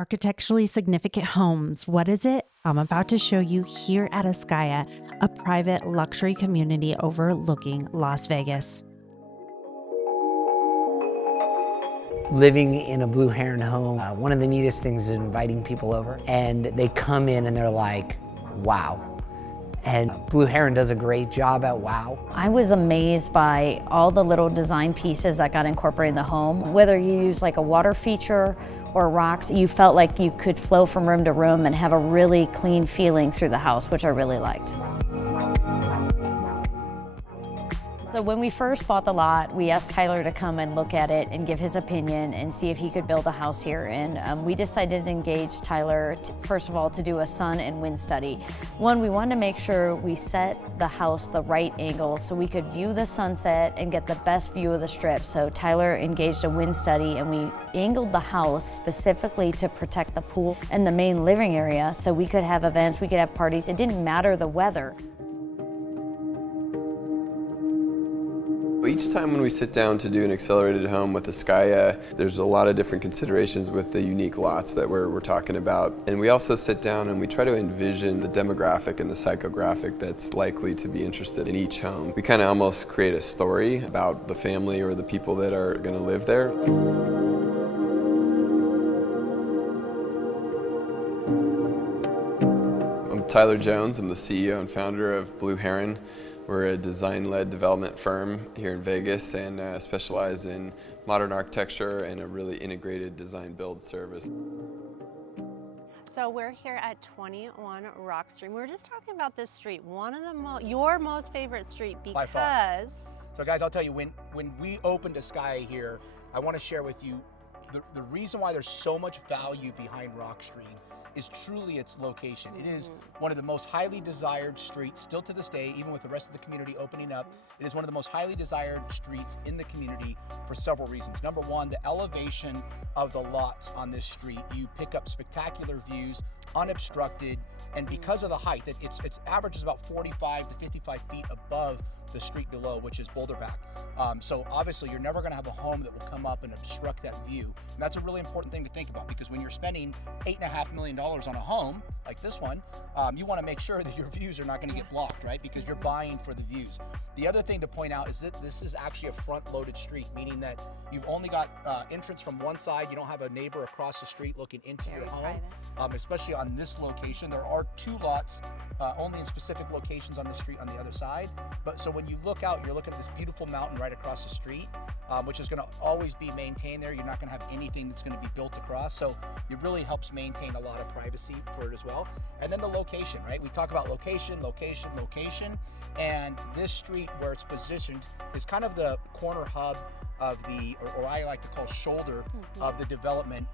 Architecturally significant homes. What is it? I'm about to show you here at Ascaya, a private luxury community overlooking Las Vegas. Living in a Blue Heron home, one of the neatest things is inviting people over, and they come in and they're like, wow. And Blue Heron does a great job at wow. I was amazed by all the little design pieces that got incorporated in the home. Whether you use like a water feature or rocks, you felt like you could flow from room to room and have a really clean feeling through the house, which I really liked. So when we first bought the lot, we asked Tyler to come and look at it and give his opinion and see if he could build a house here. And we decided to engage Tyler, first of all, to do a sun and wind study. One, we wanted to make sure we set the house the right angle so we could view the sunset and get the best view of the strip. So Tyler engaged a wind study and we angled the house specifically to protect the pool and the main living area so we could have events, we could have parties. It didn't matter the weather. Each time when we sit down to do an accelerated home with Ascaya, there's a lot of different considerations with the unique lots that we're talking about. And we also sit down and we try to envision the demographic and the psychographic that's likely to be interested in each home. We kind of almost create a story about the family or the people that are going to live there. I'm Tyler Jones. I'm the CEO and founder of Blue Heron. We're a design-led development firm here in Vegas and specialize in modern architecture and a really integrated design-build service. So we're here at 21 Rockstream. We're just talking about this street, one of the your most favorite street By far. because... So guys, I'll tell you, when we opened Ascaya here, I want to share with you the reason why there's so much value behind Rockstream is truly its location. It is one of the most highly desired streets still to this day, even with the rest of the community opening up. It is one of the most highly desired streets in the community for several reasons. Number one, the elevation of the lots on this street. You pick up spectacular views, unobstructed, and because of the height, its average is about 45 to 55 feet above the street below, which is Boulderback. So obviously you're never gonna have a home that will come up and obstruct that view. And that's a really important thing to think about, because when you're spending $8.5 million on a home like this one, you wanna make sure that your views are not gonna get blocked, right? Because you're buying for the views. The other thing to point out is that this is actually a front-loaded street, meaning that you've only got entrance from one side. You don't have a neighbor across the street looking into your home, especially on this location. There are two lots only in specific locations on the street on the other side. But so when you look out, you're looking at this beautiful mountain right across the street, which is going to always be maintained there. You're not going to have anything that's going to be built across. So it really helps maintain a lot of privacy for it as well. And then the location, right? We talk about location, location, location. And this street where it's positioned is kind of the corner hub of the, or I like to call shoulder of the development.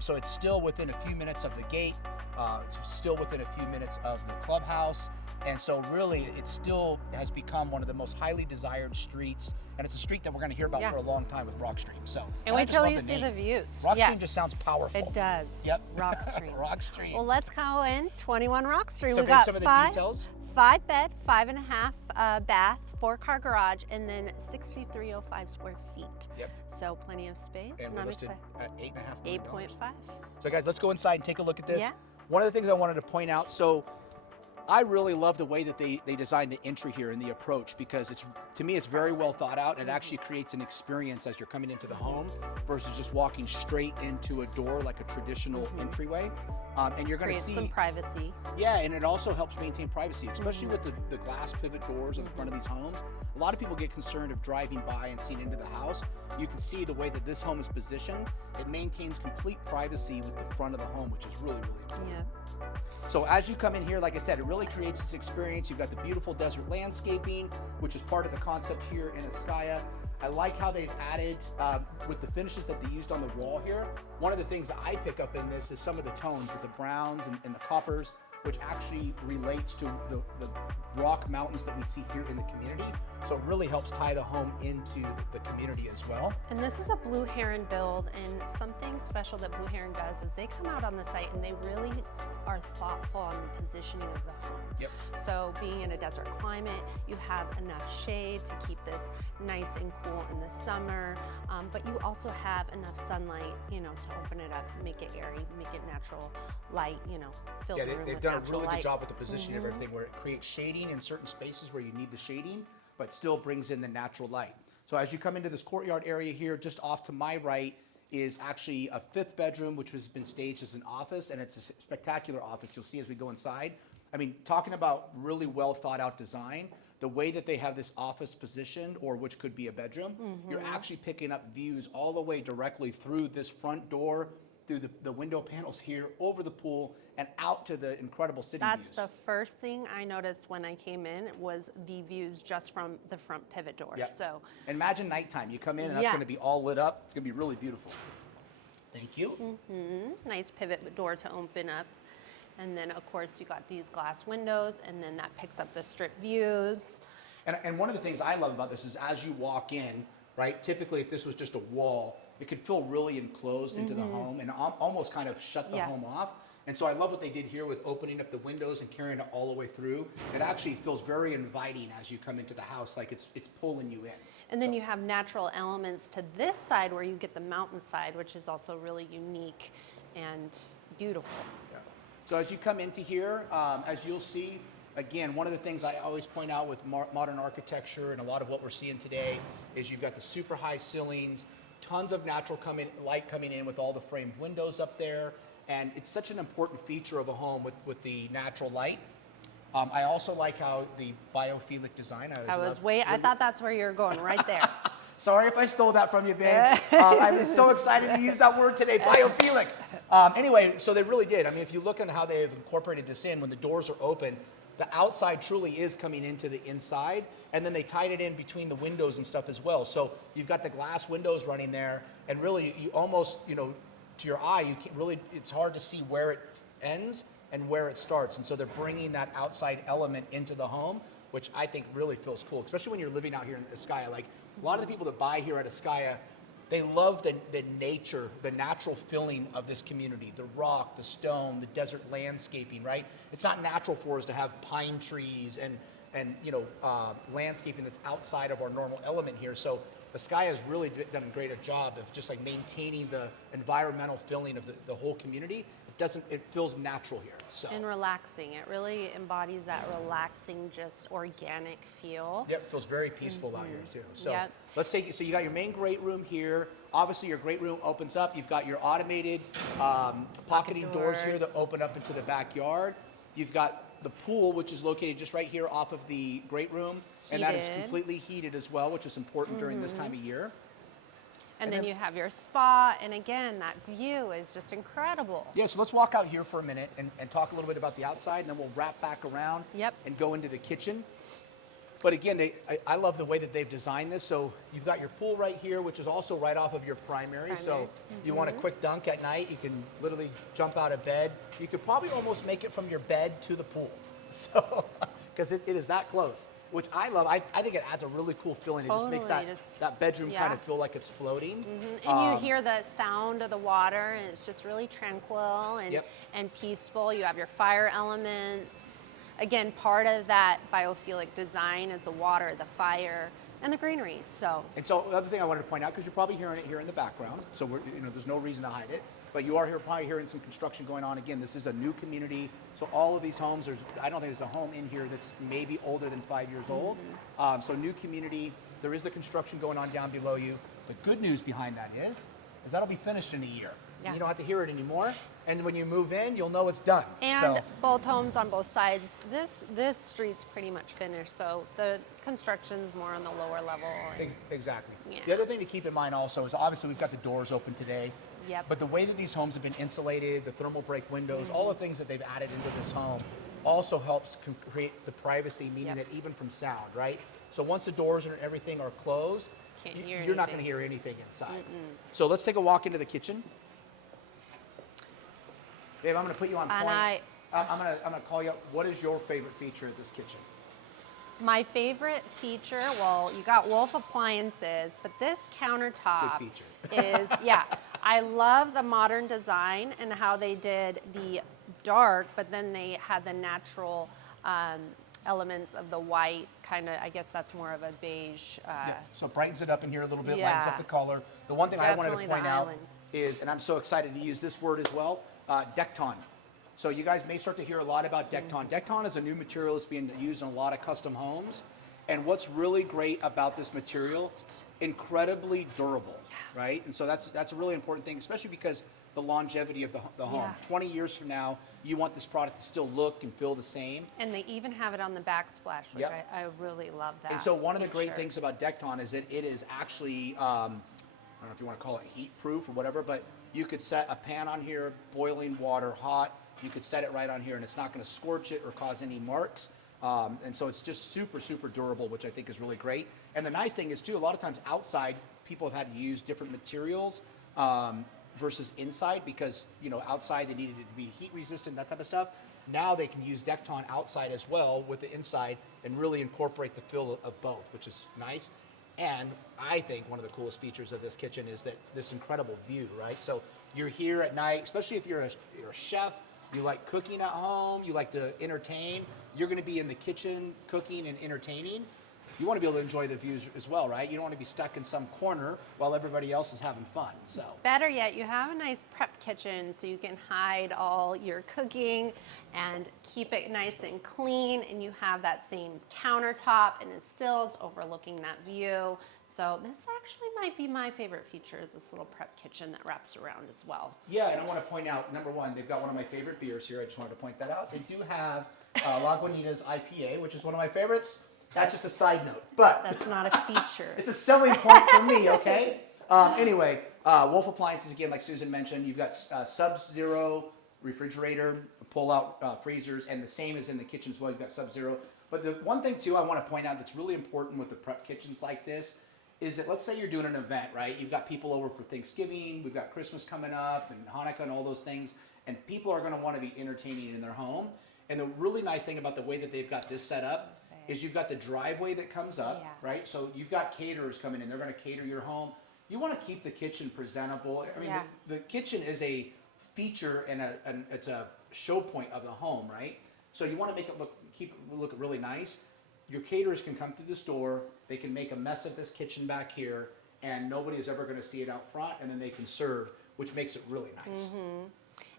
So it's still within a few minutes of the gate. It's still within a few minutes of the clubhouse. And so really, it still has become one of the most highly desired streets. And it's a street that we're going to hear about for a long time with Rockstream. So, And wait till you see the views. Rockstream just sounds powerful. It does. Yep. Rockstream. Rockstream. Well, let's go in 21 Rockstream. So We got some of the details. 5 bed, 5.5 bath, 4-car garage, and then 6,305 square feet. Yep. So plenty of space. And we're listed at $8.5 million. 8.5. So guys, let's go inside and take a look at this. Yeah. One of the things I wanted to point out, so I really love the way that they designed the entry here and the approach, because to me it's very well thought out, and it actually creates an experience as you're coming into the home versus just walking straight into a door like a traditional entryway. And you're going to see some privacy. Yeah, and it also helps maintain privacy, especially with the glass pivot doors on the front of these homes. A lot of people get concerned of driving by and seeing into the house. You can see the way that this home is positioned. It maintains complete privacy with the front of the home, which is really, really important. Yeah. So as you come in here, like I said, it really creates this experience. You've got the beautiful desert landscaping, which is part of the concept here in Ascaya. I like how they've added, with the finishes that they used on the wall here. One of the things that I pick up in this is some of the tones with the browns and the coppers. which actually relates to the rock mountains that we see here in the community. So it really helps tie the home into the community as well. And this is a Blue Heron build, and something special that Blue Heron does is they come out on the site and they really are thoughtful on the positioning of the home. Yep. So being in a desert climate, you have enough shade to keep this nice and cool in the summer, but you also have enough sunlight, you know, to open it up, make it airy, make it natural light, you know, fill the room They've with done a natural really light. good job with the positioning of everything, where it creates shading in certain spaces where you need the shading, but still brings in the natural light. So as you come into this courtyard area here, just off to my right is actually a 5th bedroom, which has been staged as an office, and it's a spectacular office. You'll see as we go inside. I mean, talking about really well thought out design, the way that they have this office positioned, or which could be a bedroom, you're actually picking up views all the way directly through this front door, through the window panels here, over the pool, and out to the incredible city That's views. the first thing I noticed when I came in was the views just from the front pivot door. Yep. So And imagine nighttime. You come in and that's Yeah. going to be all lit up. It's going to be really beautiful. Thank you. nice pivot door to open up. And then of course you got these glass windows, and then that picks up the strip views. And one of the things I love about this is as you walk in, right, typically if this was just a wall, it could feel really enclosed into the home and almost kind of shut the Yeah. home off. And so I love what they did here with opening up the windows and carrying it all the way through. It actually feels very inviting as you come into the house, like it's pulling you in. And then you have natural elements to this side where you get the mountainside, which is also really unique and beautiful. Yeah. So as you come into here, as you'll see, again, one of the things I always point out with modern architecture and a lot of what we're seeing today is you've got the super high ceilings, tons of natural light coming in with all the framed windows up there. And it's such an important feature of a home with the natural light. I also like how the biophilic design. I thought that's where you're going, right there. Sorry if I stole that from you, babe. I was so excited to use that word today, biophilic. Anyway, so they really did. I mean, if you look at how they've incorporated this in, when the doors are open, the outside truly is coming into the inside, and then they tied it in between the windows and stuff as well. So you've got the glass windows running there, and really you almost, you know, to your eye, you can't really, it's hard to see where it ends and where it starts. And so they're bringing that outside element into the home, which I think really feels cool, especially when you're living out here in Ascaya. Like a lot of the people that buy here at Ascaya, they love the nature, the natural feeling of this community, the rock, the stone, the desert landscaping, right? It's not natural for us to have pine trees and you know, landscaping that's outside of our normal element here. So Ascaya has really done a great job of just like maintaining the environmental feeling of the whole community. It feels natural here. So. And relaxing. It really embodies that relaxing, just organic feel. Yep, feels very peaceful out here too. So Yep. let's take it. So you got your main great room here. Obviously your great room opens up. You've got your automated pocketing doors here that open up into the backyard. You've got the pool, which is located just right here off of the great room. And that is Heated. completely heated as well, which is important during this time of year. And then you have your spa, and again, that view is just incredible. Yeah, so let's walk out here for a minute and talk a little bit about the outside, and then we'll wrap back around Yep. and go into the kitchen. But again, I love the way that they've designed this. So you've got your pool right here, which is also right off of your primary. So you want a quick dunk at night, you can literally jump out of bed. You could probably almost make it from your bed to the pool. So, because it is that close, which I love. I think it adds a really cool feeling. It just makes Totally, that bedroom kind yeah. of feel like it's floating. And you hear the sound of the water, and it's just really tranquil and, Yep. and peaceful. You have your fire elements. Again, part of that biophilic design is the water, the fire, and the greenery. So And so the other thing I wanted to point out, because you're probably hearing it here in the background, so there's no reason to hide it, but you are probably hearing some construction going on. Again, this is a new community, so all of these homes, I don't think there's a home in here that's maybe older than 5 years old. So new community, there is the construction going on down below you. The good news behind that is that'll be finished in a year. Yeah. You don't have to hear it anymore, and when you move in, you'll know it's done. And So- both homes on both sides. This street's pretty much finished, so the construction's more on the lower level. and- Exactly. Yeah. The other thing to keep in mind also is obviously we've got the doors open today. Yep. But the way that these homes have been insulated, the thermal break windows, all the things that they've added into this home also helps create the privacy, meaning Yep. that even from sound, right? So once the doors and everything are closed, Can't hear you're not going to anything. hear anything inside. So let's take a walk into the kitchen. Babe, I'm going to put you on point. And I'm gonna call you up. What is your favorite feature of this kitchen? My favorite feature, well, you got Wolf appliances, but this countertop Good feature. is, yeah, I love the modern design and how they did the dark, but then they had the natural elements of the white, kind of, I guess that's more of a beige. Yeah, so it brightens it up in here a little bit, Yeah. lightens up the color. The one thing I wanted Definitely to the point out island. is, and I'm so excited to use this word as well, Decton. So you guys may start to hear a lot about Decton. Decton is a new material that's being used in a lot of custom homes. And what's really great about this material, incredibly durable, right? And so that's a really important thing, especially because the longevity of the home. Yeah. 20 years from now, you want this product to still look and feel the same. And they even have it on the backsplash, which Yep. I really love that. And so one of the great feature. things about Decton is that it is actually, I don't know if you want to call it heat proof or whatever, but you could set a pan on here, boiling water, hot. You could set it right on here and it's not going to scorch it or cause any marks. And so it's just super, super durable, which I think is really great. And the nice thing is too, a lot of times outside, people have had to use different materials versus inside because, you know, outside they needed it to be heat resistant, that type of stuff. Now they can use Decton outside as well with the inside and really incorporate the feel of both, which is nice. And I think one of the coolest features of this kitchen is that this incredible view, right? So you're here at night, especially if you're a chef, you like cooking at home, you like to entertain, you're gonna be in the kitchen cooking and entertaining. You wanna be able to enjoy the views as well, right? You don't wanna be stuck in some corner while everybody else is having fun, so. Better yet, you have a nice prep kitchen so you can hide all your cooking and keep it nice and clean, and you have that same countertop and it still is overlooking that view. So this actually might be my favorite feature, is this little prep kitchen that wraps around as well. Yeah, and I wanna point out, number one, they've got one of my favorite beers here. I just wanted to point that out. They do have Lagunitas IPA, which is one of my favorites. That's just a side note, but That's not a feature. it's a selling point for me, okay? Anyway, Wolf Appliances, again, like Susan mentioned, you've got Sub-Zero refrigerator, pull-out freezers, and the same as in the kitchen as well, you've got Sub-Zero. But the one thing, too, I want to point out that's really important with the prep kitchens like this is that, let's say you're doing an event, right? You've got people over for Thanksgiving, we've got Christmas coming up, and Hanukkah and all those things, and people are going to want to be entertaining in their home. And the really nice thing about the way that they've got this set up is you've got the driveway that comes up, right? So you've got caterers coming in, they're gonna cater your home. You wanna keep the kitchen presentable. I mean, the kitchen is a feature and it's a show point of the home, right? So you wanna make it keep it look really nice. Your caterers can come through the store, they can make a mess of this kitchen back here, and nobody is ever gonna see it out front, and then they can serve, which makes it really nice.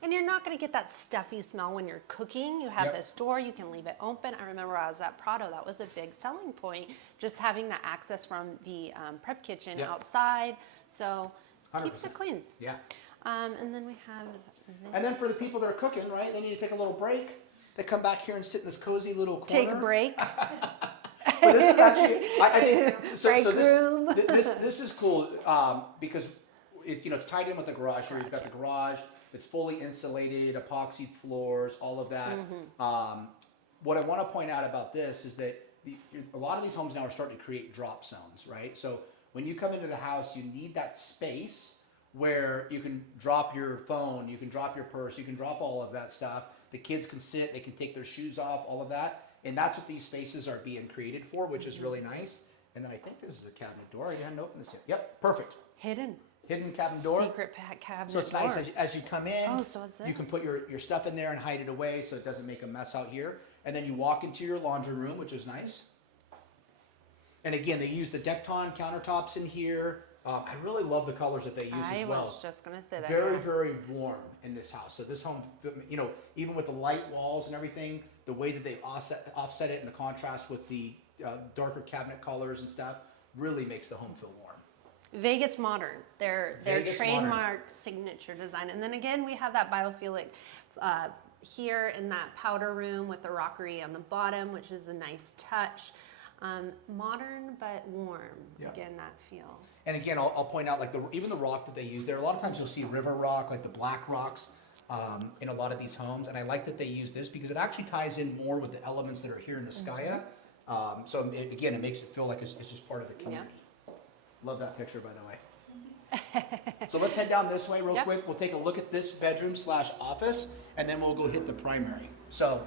And you're not going to get that stuffy smell when you're cooking. You have this door, you can leave it open. I remember I was at Prado, that was a big selling point, just having the access from the prep kitchen outside. So 100%. keeps it clean. Yeah. And then we have this. And then for the people that are cooking, right, they need to take a little break. They come back here and sit in this cozy little corner. Take a break. But this is actually, I think, Break room. This is cool because it's tied in with the garage here. You've got the garage. It's fully insulated, epoxy floors, all of that. What I want to point out about this is that a lot of these homes now are starting to create drop zones, right? So when you come into the house, you need that space where you can drop your phone, you can drop your purse, you can drop all of that stuff. The kids can sit, they can take their shoes off, all of that. And that's what these spaces are being created for, which is really nice. And then I think this is a cabinet door. I hadn't opened this yet. Yep, perfect. Hidden Cabinet door. secret cabinet So it's door. nice as you come in, Oh, so it's you can this. put your stuff in there and hide it away so it doesn't make a mess out here. And then you walk into your laundry room, which is nice. And again, they use the Decton countertops in here. I really love the colors that they use I as well. was just going to say that. Very, very warm in this house. So this home, even with the light walls and everything, the way that they've offset it and the contrast with the darker cabinet colors and stuff really makes the home feel warm. Vegas Modern, their Vegas trademark signature design. And then again, we have that biophilic here in that powder room with the rockery on the bottom, which is a nice touch. Modern but warm, again, that feel. And again, I'll point out even the rock that they use there. A lot of times you'll see river rock, like the black rocks in a lot of these homes. And I like that they use this because it actually ties in more with the elements that are here in Ascaya. So again, it makes it feel like it's just part of the community. Love that picture, by the way. So let's head down this way real Yep. quick. We'll take a look at this bedroom slash office, and then we'll go hit the primary. So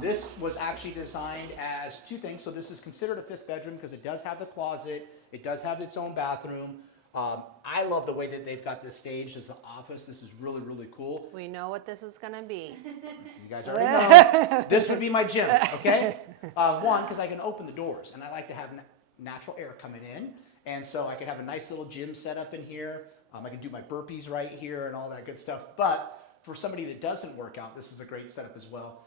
this was actually designed as two things. So this is considered a fifth bedroom because it does have the closet. It does have its own bathroom. I love the way that they've got this staged as an office. This is really, really cool. We know what this is gonna be. You guys already know. This would be my gym, okay? One, because I can open the doors, and I like to have natural air coming in. And so I could have a nice little gym set up in here. I can do my burpees right here and all that good stuff. But for somebody that doesn't work out, this is a great setup as well.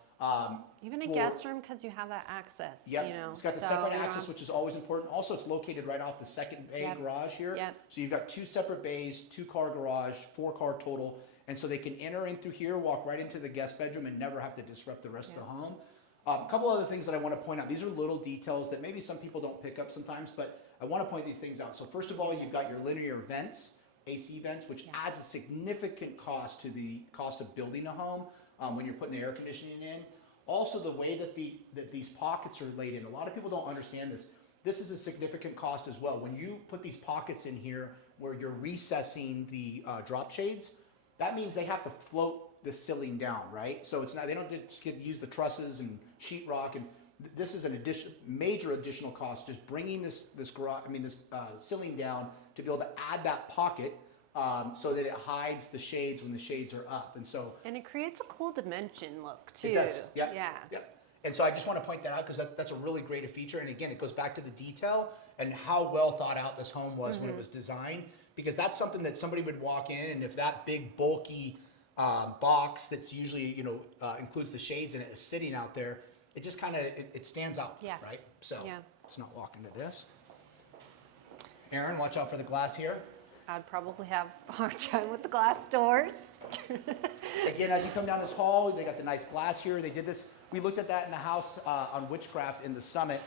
Even a guest room because you have that access. Yep, You know, it's got the so, separate you know, access, which is always important. Also, it's located right off the second bay Yep. garage here. Yep. So you've got two separate bays, 2-car garage, 4-car total. And so they can enter in through here, walk right into the guest bedroom and never have to disrupt the rest of the home. A couple other things that I want to point out. These are little details that maybe some people don't pick up sometimes, but I want to point these things out. So first of all, you've got your linear vents, AC vents, which adds a significant cost to the cost of building a home when you're putting the air conditioning in. Also, the way that these pockets are laid in, a lot of people don't understand this. This is a significant cost as well. When you put these pockets in here where you're recessing the drop shades, that means they have to float the ceiling down, right? So it's not, they don't just use the trusses and sheetrock, and this is an major additional cost, just bringing this ceiling down to be able to add that pocket so that it hides the shades when the shades are up. And it creates a cool dimension look too. It does. Yep. Yeah. Yep. And so I just want to point that out because that's a really great feature. And again, it goes back to the detail and how well thought out this home was when it was designed. Because that's something that somebody would walk in, and if that big bulky box that's usually includes the shades in it is sitting out there, it just kind of it stands out. Yeah. Right. So Yeah. let's not walk into this. Aaron, watch out for the glass here. I'd probably have a hard time with the glass doors. Again, as you come down this hall, they got the nice glass here. They did this. We looked at that in the house on Witchcraft in the Summit.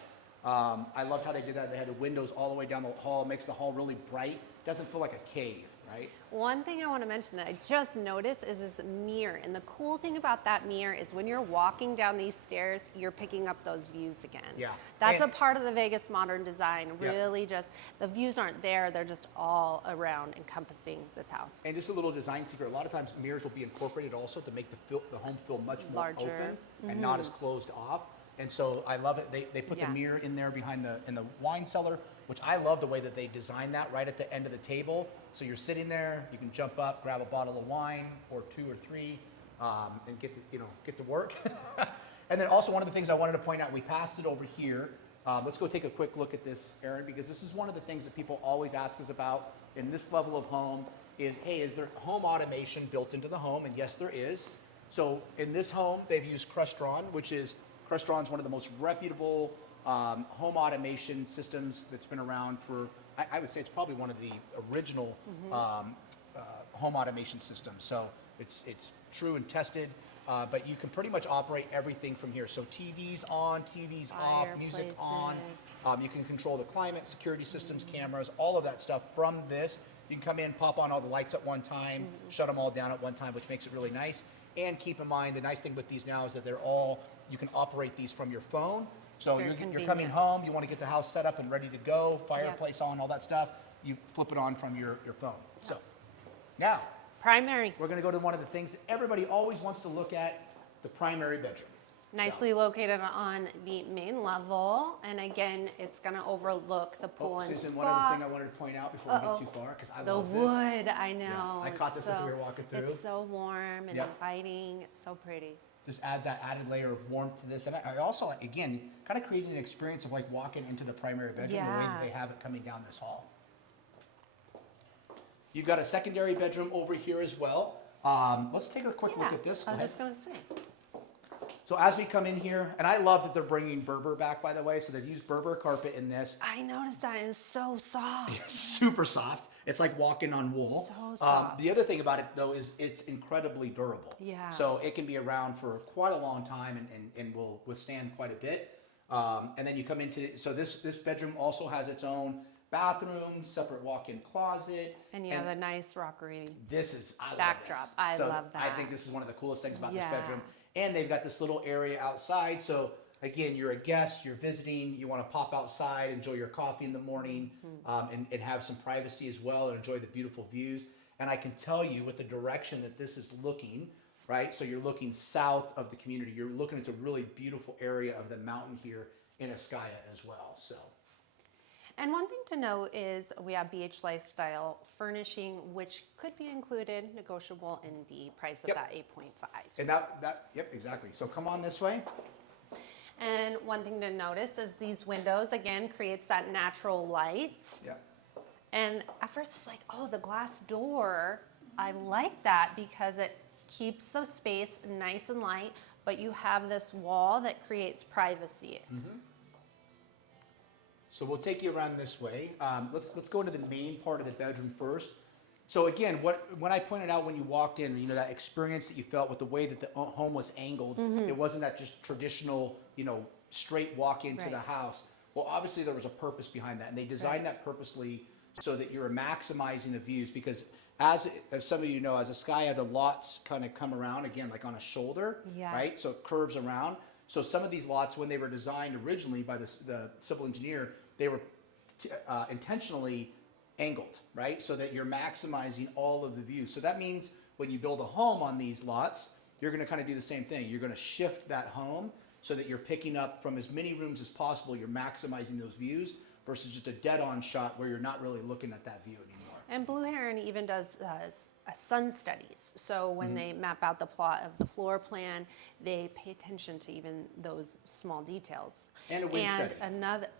I loved how they did that. They had the windows all the way down the hall. It makes the hall really bright. Doesn't feel like a cave, right? One thing I want to mention that I just noticed is this mirror. And the cool thing about that mirror is when you're walking down these stairs, you're picking up those views again. Yeah. That's And- a part of the Vegas modern design. Yeah. Really just, the views aren't there. They're just all around encompassing this house. And just a little design secret. A lot of times mirrors will be incorporated also to make the home feel much more Larger. open and not as closed off. And so I love it. They put the Yeah. mirror in there behind in the wine cellar, which I love the way that they designed that right at the end of the table. So you're sitting there, you can jump up, grab a bottle of wine or 2 or 3, and get to work. And then also one of the things I wanted to point out, we passed it over here. Let's go take a quick look at this, Aaron, because this is one of the things that people always ask us about in this level of home is, hey, is there home automation built into the home? And yes, there is. So in this home, they've used Crestron, Crestron's one of the most reputable home automation systems that's been around for, I would say it's probably one of the original home automation systems. So it's true and tested, but you can pretty much operate everything from here. So TV's on, TV's off, music on. You can control the climate, security systems, cameras, all of that stuff from this. You can come in, pop on all the lights at one time, shut them all down at one time, which makes it really nice. And keep in mind, the nice thing with these now is that you can operate these from your phone. So Very you're coming convenient. home, you want to get the house set up and ready to go, fireplace on, all that stuff. You flip it on from your phone. So now Primary. we're going to go to one of the things that everybody always wants to look at, the primary bedroom. Nicely located on the main level. And again, it's going to overlook the pool and Susan, spa. one other thing I wanted to point out before we get too far, because I The love this. wood, I know. I caught this as we were walking through. It's so warm and Yep. inviting. It's so pretty. Just adds that added layer of warmth to this. And I also, again, kind of created an experience of like walking into the primary bedroom the way that Yeah. they have it coming down this hall. You've got a secondary bedroom over here as well. Let's take a quick look at this. I Go was ahead. just going to say. So as we come in here, and I love that they're bringing Berber back, by the way. So they've used Berber carpet in this. I noticed that it's so soft. Super soft. It's like walking on wool. So soft. The other thing about it, though, is it's incredibly durable. Yeah. So it can be around for quite a long time and will withstand quite a bit. And then you come into, so this bedroom also has its own bathroom, separate walk-in closet. And you have a nice rockery. This is, I love Backdrop. this. I love I that. think this is one of the coolest things about Yeah. this bedroom. And they've got this little area outside. So again, you're a guest, you're visiting, you want to pop outside, enjoy your coffee in the morning, and have some privacy as well, and enjoy the beautiful views. And I can tell you with the direction that this is looking, right? So you're looking south of the community. You're looking at a really beautiful area of the mountain here in Ascaya as well. So. And one thing to note is we have BH Lifestyle furnishing, which could be included, negotiable in the price of that 8.5. And yep, exactly. So come on this way. And one thing to notice is these windows, again, creates that natural light. Yeah. And at first it's like, oh, the glass door, I like that because it keeps the space nice and light, but you have this wall that creates privacy. So we'll take you around this way. Let's go into the main part of the bedroom first. So again, when I pointed out when you walked in, you know, that experience that you felt with the way that the home was angled, it wasn't that just traditional, you know, straight walk into the house. Well, obviously there was a purpose behind that, and they designed that purposely so that you're maximizing the views, because as some of you know, as Ascaya, the lots kind of come around again, like on a shoulder, right? So it curves around. So some of these lots, when they were designed originally by the civil engineer, they were intentionally angled, right? So that you're maximizing all of the views. So that means when you build a home on these lots, you're going to kind of do the same thing. You're going to shift that home so that you're picking up from as many rooms as possible. You're maximizing those views versus just a dead-on shot where you're not really looking at that view anymore. And Blue Heron even does sun studies. So when they map out the plot of the floor plan, they pay attention to even those small details. And a wind study.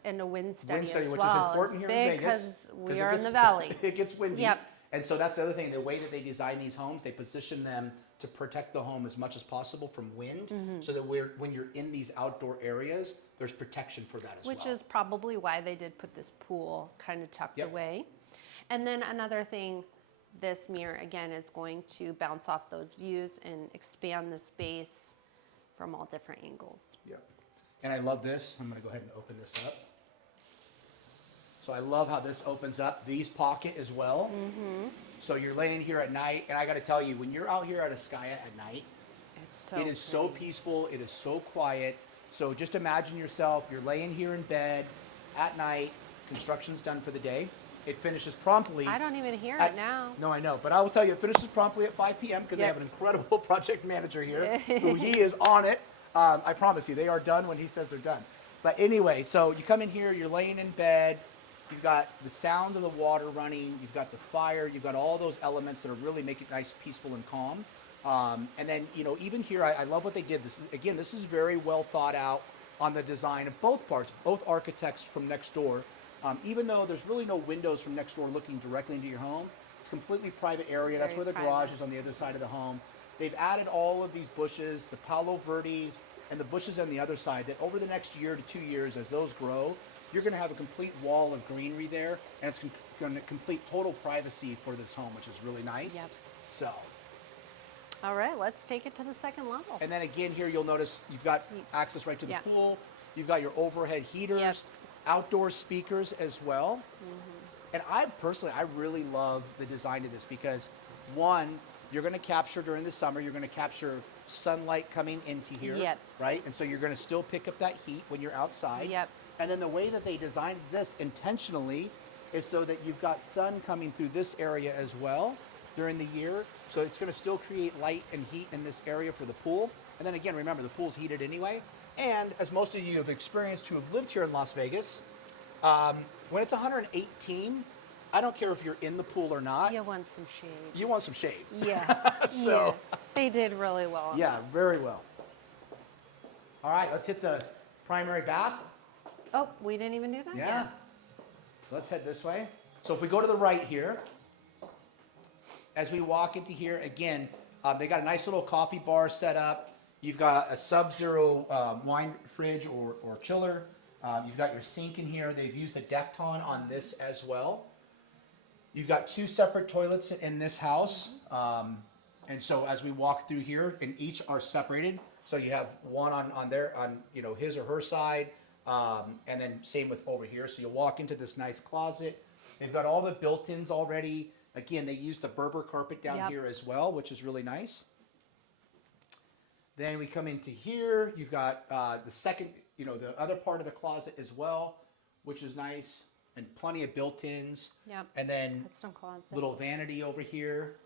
And a wind study Wind study, as which well. is important here in Vegas. Because we are in the valley. It gets windy. Yep. And so that's the other thing. The way that they design these homes, they position them to protect the home as much as possible from wind, so that when you're in these outdoor areas, there's protection for that as well. Which is probably why they did put this pool kind of tucked away. And then another thing, this mirror again is going to bounce off those views and expand the space from all different angles. Yeah. And I love this. I'm going to go ahead and open this up. So I love how this opens up. These pocket as well. So you're laying here at night, and I got to tell you, when you're out here at Ascaya at night, it is so peaceful. It is so quiet. So just imagine yourself, you're laying here in bed at night, construction's done for the day. It finishes promptly. I don't even hear it now. No, I know. But I will tell you, it finishes promptly at 5 p.m. because they have an incredible project manager here who he is on it. I promise you, they are done when he says they're done. But anyway, so you come in here, you're laying in bed. You've got the sound of the water running. You've got the fire. You've got all those elements that are really make it nice, peaceful, and calm. And then, you know, even here, I love what they did. This is very well thought out on the design of both parts, both architects from next door. Even though there's really no windows from next door looking directly into your home, it's a completely private area. That's where the garage is on the other side of the home. They've added all of these bushes, the Palo Verdes, and the bushes on the other side, that over the next year to 2 years, as those grow, you're going to have a complete wall of greenery there, and it's going to complete total privacy for this home, which is really nice. Yep. So. All right, let's take it to the second level. And then again here, you'll notice you've got access right to the pool. You've got your overhead heaters, outdoor speakers as well. And I really love the design of this because, one, you're going to capture during the summer, you're going to capture sunlight coming into here, right? And so you're going to still pick up that heat when you're outside. And then the way that they designed this intentionally is so that you've got sun coming through this area as well during the year. So it's going to still create light and heat in this area for the pool. And then again, remember, the pool's heated anyway. And as most of you have experienced who have lived here in Las Vegas, when it's 118, I don't care if you're in the pool or not. You want some shade. You want some shade. So they did really well. Yeah, very well. All right, let's hit the primary bath. Oh, we didn't even do that? Yeah. So let's head this way. So if we go to the right here, as we walk into here, again, they got a nice little coffee bar set up. You've got a sub-zero wine fridge or chiller. You've got your sink in here. They've used the Decton on this as well. You've got 2 separate toilets in this house. And so as we walk through here, and each are separated. So you have one on his or her side, and then same with over here. So you'll walk into this nice closet. They've got all the built-ins already. Again, they use the Berber carpet down here as well, which is really nice. Then we come into here. You've got the second, the other part of the closet as well, which is nice, and plenty of built-ins. Yep. And then Custom closet. little vanity over here.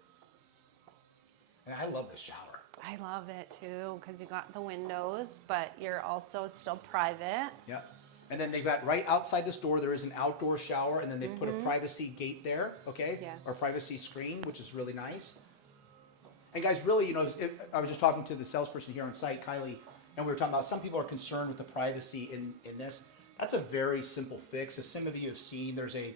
And I love the shower. I love it too, because you got the windows, but you're also still private. Yep. And then they've got right outside this door, there is an outdoor shower, and then they put a privacy gate there, okay? Yeah. Or privacy screen, which is really nice. And guys, really, I was just talking to the salesperson here on site, Kylie, and we were talking about some people are concerned with the privacy in this. That's a very simple fix. If some of you have seen, there's a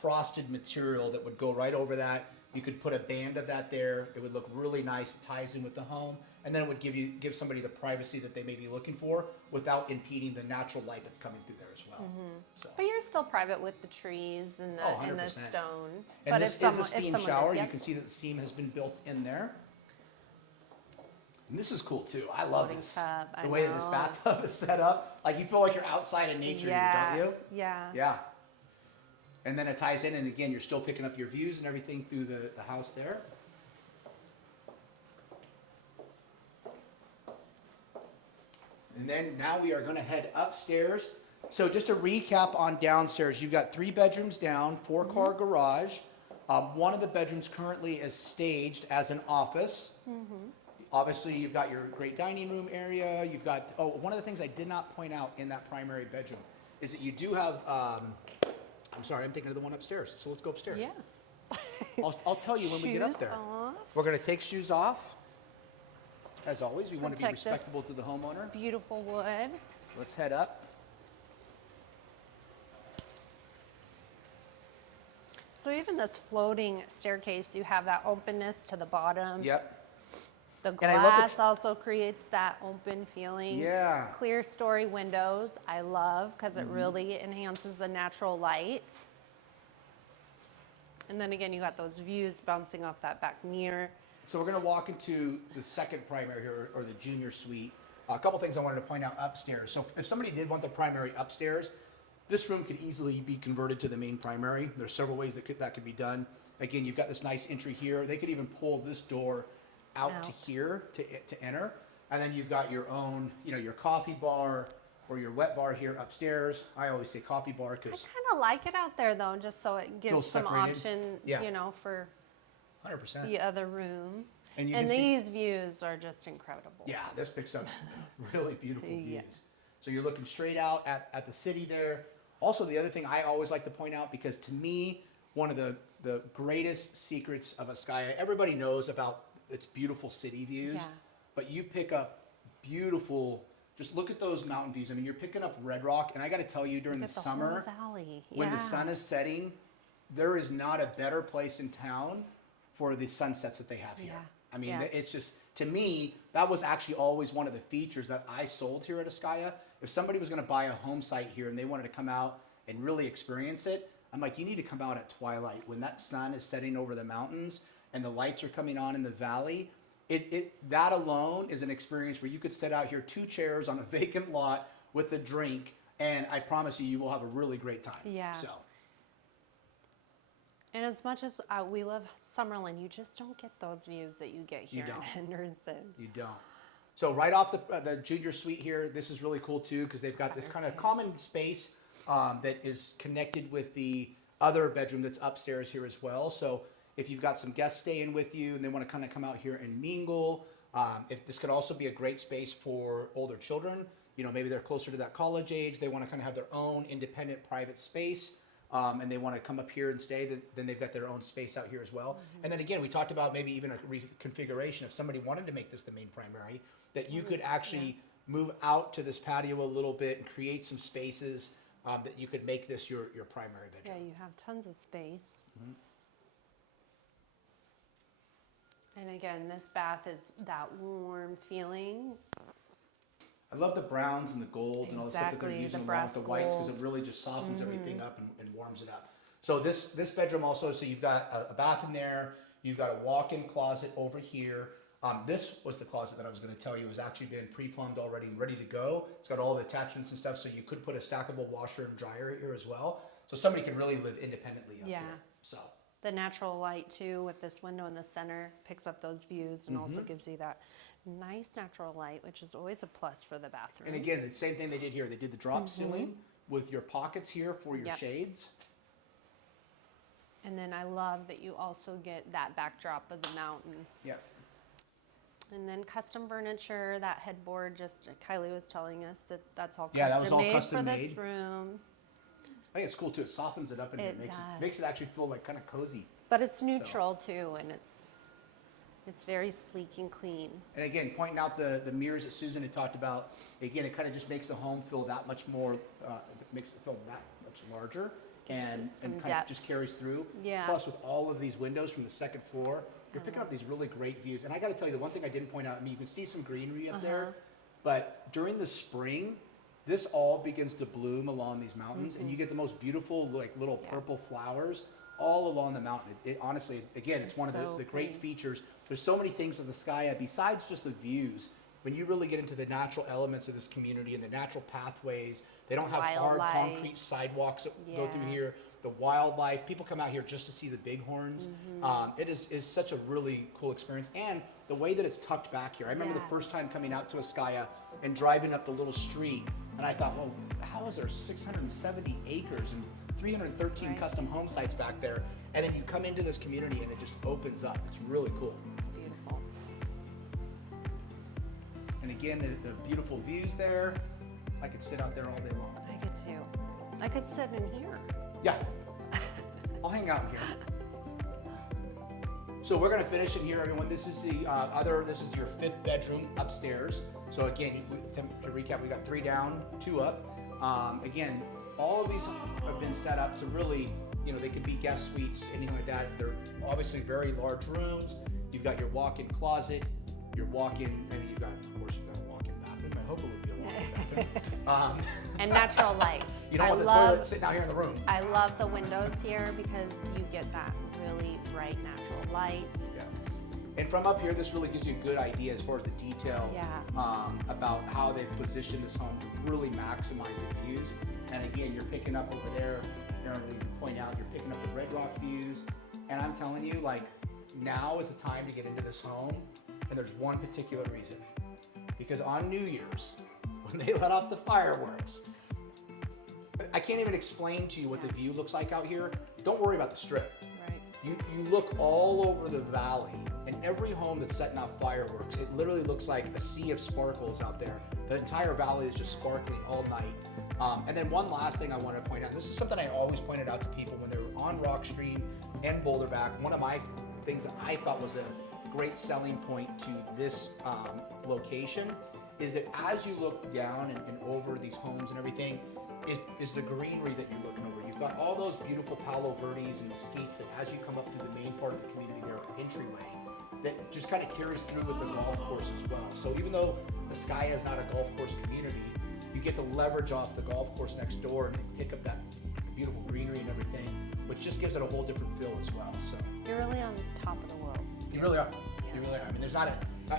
frosted material that would go right over that. You could put a band of that there. It would look really nice. It ties in with the home, and then it would give somebody the privacy that they may be looking for without impeding the natural light that's coming through there as well. So. But you're still private with the trees and the, and the 100%. stone. And but this if is a steam someone shower. Yep. You can see that the steam has been built in there. And this is cool too. I love this. Tub, The way that this bathtub is set up. Like you feel like you're outside in nature here, don't you? Yeah. Yeah. And then it ties in, and again, you're still picking up your views and everything through the house there. And then now we are going to head upstairs. So just to recap on downstairs, you've got 3 bedrooms down, 4-car garage. One of the bedrooms currently is staged as an office. Obviously, you've got your great dining room area. You've got, one of the things I did not point out in that primary bedroom is that you do have, I'm sorry, I'm thinking of the one upstairs. So let's go upstairs. Yeah. I'll tell you when we get up Shoes there. off. We're going to take shoes off. As always, we want to be Protect this respectable to the homeowner. Beautiful wood. So let's head up. So even this floating staircase, you have that openness to the bottom. Yep. The And I love the glass also creates that open feeling. Yeah. Clear story windows, I love, because it really enhances the natural light. And then again, you got those views bouncing off that back mirror. So we're going to walk into the second primary here, or the junior suite. A couple things I wanted to point out upstairs. So if somebody did want the primary upstairs, this room could easily be converted to the main primary. There's several ways that could be done. Again, you've got this nice entry here. They could even pull this door out to here to enter. And then you've got your own, your coffee bar or your wet bar here upstairs. I always say coffee bar I because kind of like it out there though, just so it gives some separated. option, Yeah. for 100%. the other room. And you And can see- these views are just incredible. Yeah, this picks up really beautiful views. Yeah. So you're looking straight out at the city there. Also, the other thing I always like to point out, because to me, one of the greatest secrets of Ascaya, everybody knows about its beautiful city views, Yeah. but you pick up beautiful, just look at those mountain views. I mean, you're picking up Red Rock, and I got to tell you, during the Look at the summer, whole valley. when the Yeah. sun is setting, there is not a better place in town for the sunsets that they have here. Yeah. I mean, Yeah. it's just, to me, that was actually always one of the features that I sold here at Ascaya. If somebody was going to buy a home site here and they wanted to come out and really experience it, I'm like, you need to come out at twilight when that sun is setting over the mountains and the lights are coming on in the valley. That alone is an experience where you could sit out here 2 chairs on a vacant lot with a drink, and I promise you will have a really great time. Yeah. So. And as much as we love Summerlin, you just don't get those views that you get here in don't. Henderson. You don't. So right off the junior suite here, this is really cool too, because they've got this kind of common space that is connected with the other bedroom that's upstairs here as well. So if you've got some guests staying with you and they want to kind of come out here and mingle, if this could also be a great space for older children. Maybe they're closer to that college age. They want to kind of have their own independent private space. And they want to come up here and stay, then they've got their own space out here as well. And then again, we talked about maybe even a reconfiguration. If somebody wanted to make this the main primary, that you could actually move out to this patio a little bit and create some spaces that you could make this your primary Yeah, bedroom. you have tons of space. And again, this bath is that warm feeling. I love the browns and the golds and all the stuff that they're Exactly, using the along with the brass whites, because it gold. really just softens everything up and warms it up. So this bedroom also, so you've got a bath in there, you've got a walk-in closet over here. This was the closet that I was going to tell you has actually been pre-plumbed already and ready to go. It's got all the attachments and stuff, so you could put a stackable washer and dryer here as well. So somebody can really live independently up Yeah. here. So The natural light too with this window in the center picks up those views and also gives you that nice natural light, which is always a plus for the bathroom. And again, the same thing they did here. They did the drop ceiling with your pockets here for your shades. And then I love that you also get that backdrop of the mountain. Yep. And then custom furniture, that headboard, just Kylie was telling us that that's all Yeah, that was custom all made custom for made. this room. I think it's cool too. It softens it up and It makes it actually feel like kind of cozy. But it's neutral too, and it's very sleek and clean. And again, pointing out the mirrors that Susan had talked about, again, it kind of just makes the home feel that much more, makes it feel that much larger and kind of just carries through. Yeah. Plus with all of these windows from the second floor, you're picking up these really great views. And I got to tell you, the one thing I didn't point out, I mean, you can see some greenery up there, but during the spring, this all begins to bloom along these mountains and you get the most beautiful, like little purple flowers all along the mountain. It honestly, again, it's one of the great features. There's so many things with Ascaya besides just the views. When you really get into the natural elements of this community and the natural pathways, they don't have hard concrete sidewalks that go through here. The wildlife, people come out here just to see the bighorns. It is such a really cool experience. And the way that it's tucked back here. I remember the first time coming out to Ascaya and driving up the little street, and I thought, well, how is there 670 acres and 313 custom home sites back there? And then you come into this community and it just opens up. It's really cool. It's beautiful. And again, the beautiful views there. I could sit out there all day long. I could too. I could sit in here. Yeah, I'll hang out here. So we're gonna finish in here, everyone. This is the this is your 5th bedroom upstairs. So again, to recap, we got 3 down, 2 up. Again, all of these have been set up to really, you know, they could be guest suites, anything like that. They're obviously very large rooms. You've got your walk-in closet, your walk-in, and you've got, of course, you've got a walk-in bathroom. I hope it would be a walk-in bathroom. And natural light. You don't want the toilet sitting out here in the room. I love the windows here because you get that really bright natural light. Yeah. And from up here, this really gives you a good idea as far as the detail about how they've positioned this home to really maximize the views. And again, you're picking up over there, Aaron, we point out, you're picking up the Red Rock views. And I'm telling you, like, now is the time to get into this home. And there's one particular reason. Because on New Year's, when they let off the fireworks, I can't even explain to you what the view looks like out here. Don't worry about the strip. Right. You look all over the valley, and every home that's setting off fireworks, it literally looks like a sea of sparkles out there. The entire valley is just sparkling all night. And then one last thing I want to point out, this is something I always pointed out to people when they were on Rockstream and Boulderback. One of my things that I thought was a great selling point to this location is that as you look down and over these homes and everything, is the greenery that you're looking over. You've got all those beautiful Palo Verdes and mesquites that as you come up through the main part of the community there, entryway, that just kind of carries through with the golf course as well. So even though Ascaya is not a golf course community, you get to leverage off the golf course next door and pick up that beautiful greenery and everything, which just gives it a whole different feel as well. So You're really on top of the world. you really are. You really are. I mean,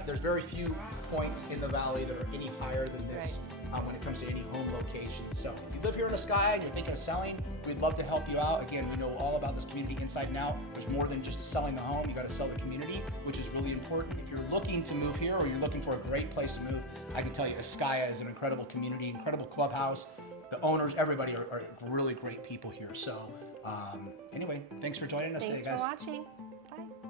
there's very few points in the valley that are any higher than this when it comes to any home location. So if you live here in Ascaya and you're thinking of selling, we'd love to help you out. Again, we know all about this community inside and out. There's more than just selling the home. You got to sell the community, which is really important. If you're looking to move here or you're looking for a great place to move, I can tell you Ascaya is an incredible community, incredible clubhouse. The owners, everybody are really great people here. So anyway, thanks for joining us today, guys. Thanks for watching. Bye.